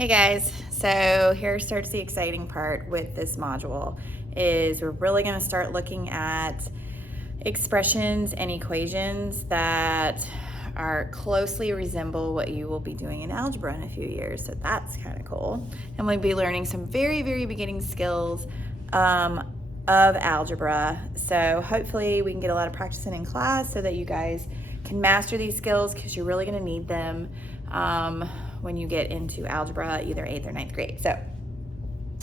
Hey guys, so here starts the exciting part with this module is we're really going to start looking at expressions and equations that are closely resemble what you will be doing in algebra in a few years. So that's kind of cool. And we'll be learning some very beginning skills of algebra. So hopefully we can get a lot of practice in class so that you guys can master these skills because you're really going to need them when you get into algebra, either 8th or 9th grade. So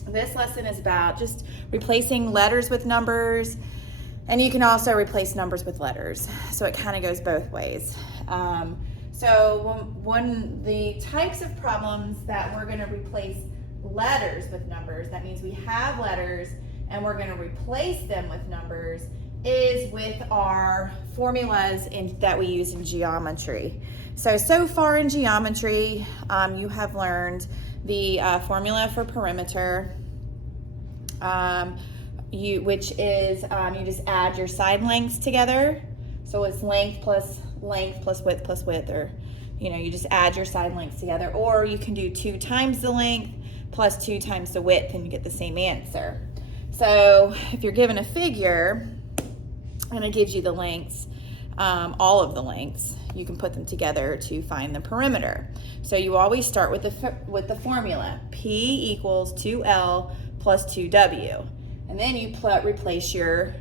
this lesson is about just replacing letters with numbers, and you can also replace numbers with letters. So it kind of goes both ways. So the types of problems that we're going to replace letters with numbers, that means we have letters and we're going to replace them with numbers, is with our formulas that we use in geometry. So far in geometry, you have learned the formula for perimeter, which is you just add your side lengths together. So it's length plus width, or you just add your side lengths together. Or you can do 2 times the length plus 2 times the width, and you get the same answer. So if you're given a figure and it gives you the lengths, all of the lengths, you can put them together to find the perimeter. So you always start with the formula. P equals 2L plus 2W. And then you replace your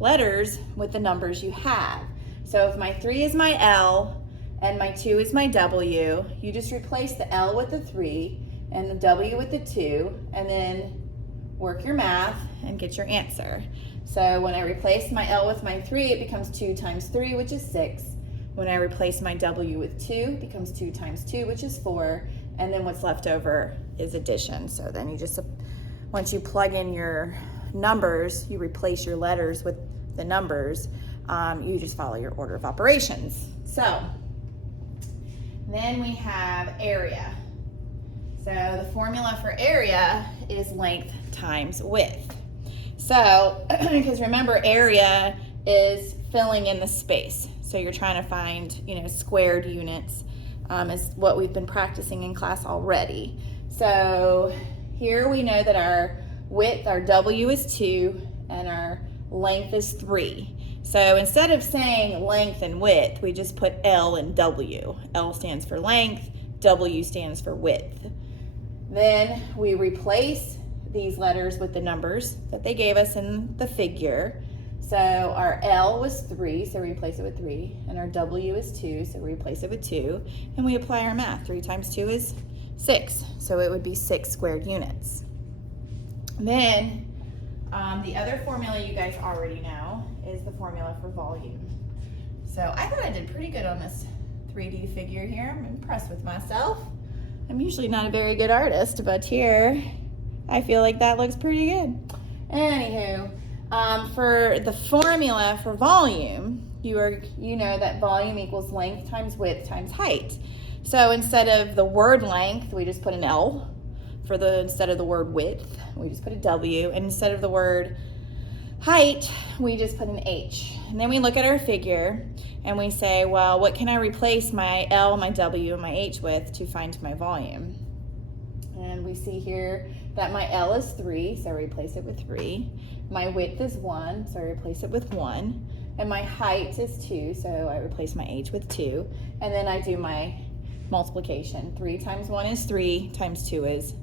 letters with the numbers you have. So if my 3 is my L and my 2 is my W, you just replace the L with the 3 and the W with the 2, and then work your math and get your answer. So when I replace my L with my 3, it becomes 2 times 3, which is 6. When I replace my W with 2, it becomes 2 times 2, which is 4. And then what's left over is addition. So then you just, once you plug in your numbers, you replace your letters with the numbers, you just follow your order of operations. So then we have area. So the formula for area is length times width. So, because remember, area is filling in the space. So you're trying to find, squared units is what we've been practicing in class already. So here we know that our width, our W is 2, and our length is 3. So instead of saying length and width, we just put L and W. L stands for length, W stands for width. Then we replace these letters with the numbers that they gave us in the figure. So our L was 3, so we replace it with 3, and our W is 2, so we replace it with 2, and we apply our math. 3 times 2 is 6, so it would be 6 squared units. Then the other formula you guys already know is the formula for volume. So I thought I did pretty good on this 3D figure here. I'm impressed with myself. I'm usually not a very good artist, but here I feel like that looks pretty good. Anywho, for the formula for volume, you know that volume equals length times width times height. So instead of the word length, we just put an L. Instead of the word width, we just put a W. And instead of the word height, we just put an H. And then we look at our figure and we say, well, what can I replace my L, my W, and my H with to find my volume? And we see here that my L is 3, so I replace it with 3. My width is 1, so I replace it with 1. And my height is 2, so I replace my H with 2. And then I do my multiplication. 3 times 1 is 3, times 2 is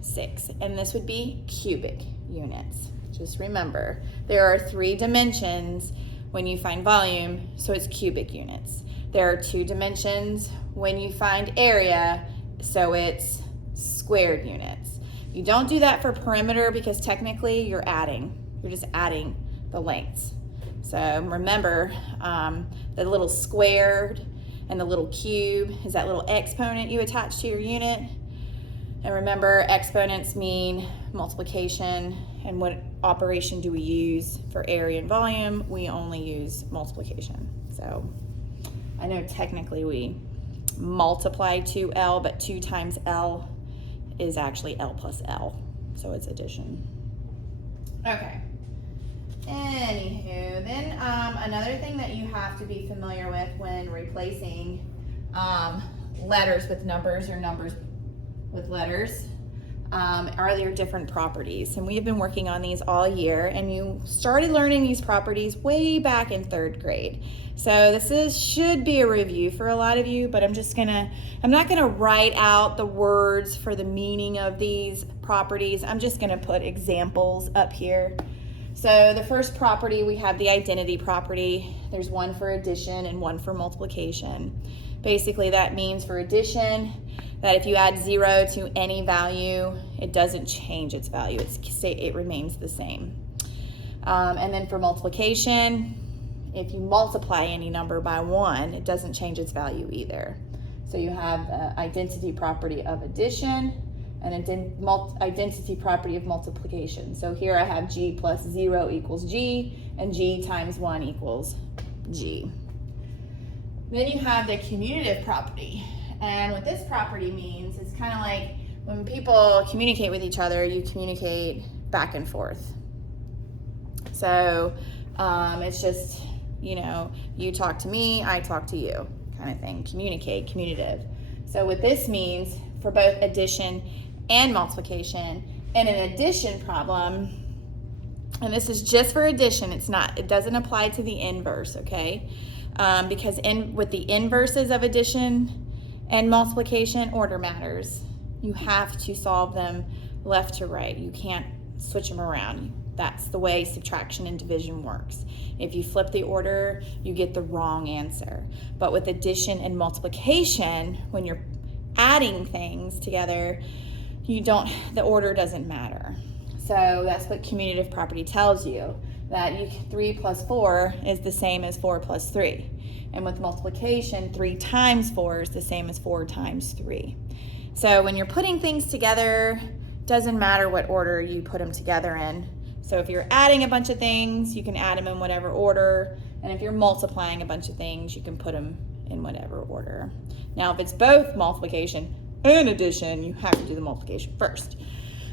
6. And this would be cubic units. Just remember, there are 3 dimensions when you find volume, so it's cubic units. There are 2 dimensions when you find area, so it's squared units. You don't do that for perimeter because technically you're just adding the lengths. So remember, the little squared and the little cube is that little exponent you attach to your unit. And remember, exponents mean multiplication, and what operation do we use for area and volume? We only use multiplication. So I know technically we multiply 2L, but 2 times L is actually L plus L, so it's addition. Okay. Anywho, then another thing that you have to be familiar with when replacing letters with numbers or numbers with letters are your different properties. And we have been working on these all year, and you started learning these properties way back in 3rd grade. So this should be a review for a lot of you, but I'm not gonna write out the words for the meaning of these properties. I'm just gonna put examples up here. So the first property, we have the identity property. There's one for addition and one for multiplication. Basically, that means for addition, that if you add 0 to any value, it doesn't change its value. It remains the same. And then for multiplication, if you multiply any number by 1, it doesn't change its value either. So you have the identity property of addition and identity property of multiplication. So here I have g plus 0 equals g, and g times 1 equals g. Then you have the commutative property. And what this property means is kind of like when people communicate with each other, you communicate back and forth. So it's just, you talk to me, I talk to you kind of thing. Communicate, commutative. So what this means for both addition and multiplication, in an addition problem, and this is just for addition, it doesn't apply to the inverse, okay? Because with the inverses of addition and multiplication, order matters. You have to solve them left to right. You can't switch them around. That's the way subtraction and division works. If you flip the order, you get the wrong answer. But with addition and multiplication, when you're adding things together, the order doesn't matter. So that's what commutative property tells you, that 3 plus 4 is the same as 4 plus 3. And with multiplication, 3 times 4 is the same as 4 times 3. So when you're putting things together, doesn't matter what order you put them together in. So if you're adding a bunch of things, you can add them in whatever order. And if you're multiplying a bunch of things, you can put them in whatever order. Now, if it's both multiplication and addition, you have to do the multiplication first.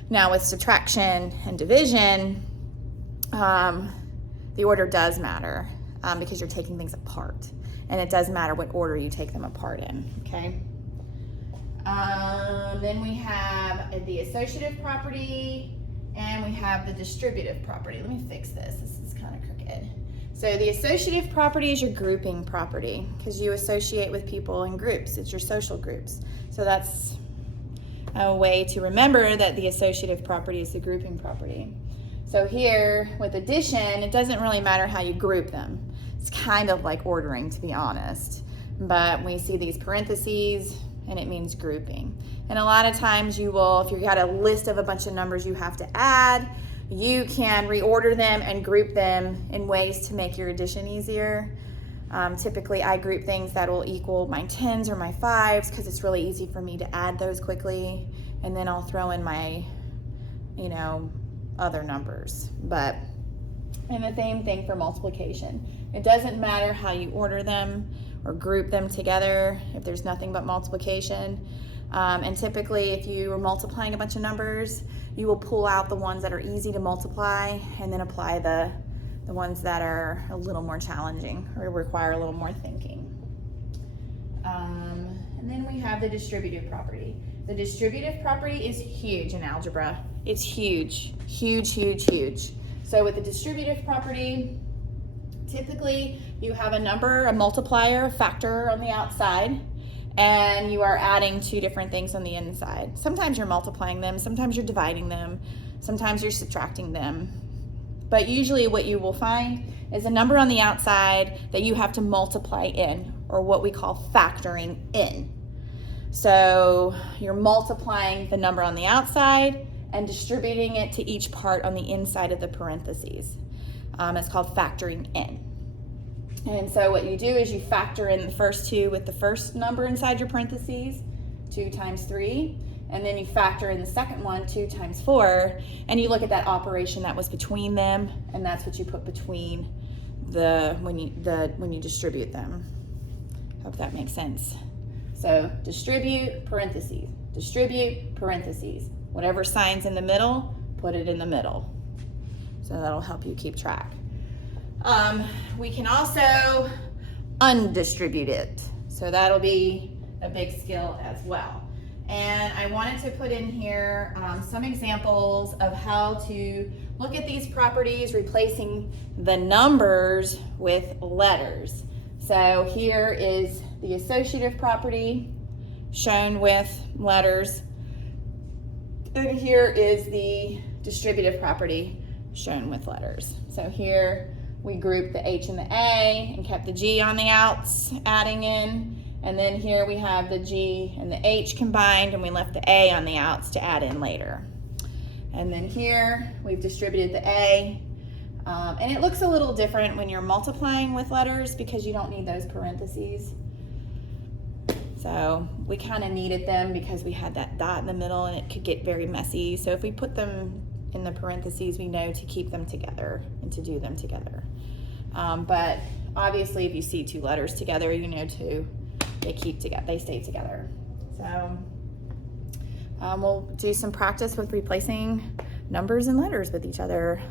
Now with subtraction and division, the order does matter because you're taking things apart. And it does matter what order you take them apart in, okay? Then we have the associative property and we have the distributive property. Let me fix this. This is kind of crooked. So the associative property is your grouping property because you associate with people in groups. It's your social groups. So that's a way to remember that the associative property is the grouping property. So here with addition, it doesn't really matter how you group them. It's kind of like ordering, to be honest. But we see these parentheses and it means grouping. And a lot of times you will, if you've got a list of a bunch of numbers you have to add, you can reorder them and group them in ways to make your addition easier. Typically I group things that will equal my 10s or my 5s because it's really easy for me to add those quickly. And then I'll throw in my, other numbers. And the same thing for multiplication. It doesn't matter how you order them or group them together if there's nothing but multiplication. And typically if you are multiplying a bunch of numbers, you will pull out the ones that are easy to multiply and then apply the ones that are a little more challenging or require a little more thinking. And then we have the distributive property. The distributive property is huge in algebra. It's huge, huge, huge, huge. So with the distributive property, typically you have a number, a multiplier, a factor on the outside, and you are adding two different things on the inside. Sometimes you're multiplying them, sometimes you're dividing them, sometimes you're subtracting them. But usually what you will find is a number on the outside that you have to multiply in, or what we call factoring in. So you're multiplying the number on the outside and distributing it to each part on the inside of the parentheses. It's called factoring in. And so what you do is you factor in the first two with the first number inside your parentheses, 2 times 3, and then you factor in the second one, 2 times 4, and you look at that operation that was between them, and that's what you put between when you distribute them. Hope that makes sense. So distribute, parentheses, distribute, parentheses. Whatever sign's in the middle, put it in the middle. So that'll help you keep track. We can also undistribute it. So that'll be a big skill as well. And I wanted to put in here some examples of how to look at these properties replacing the numbers with letters. So here is the associative property shown with letters. And here is the distributive property shown with letters. So here we grouped the H and the A and kept the G on the outs, adding in. And then here we have the G and the H combined, and we left the A on the outs to add in later. And then here we've distributed the A. And it looks a little different when you're multiplying with letters because you don't need those parentheses. So we kind of needed them because we had that dot in the middle and it could get very messy. So if we put them in the parentheses, we know to keep them together and to do them together. But obviously if you see two letters together, you know they stay together. So we'll do some practice with replacing numbers and letters with each other.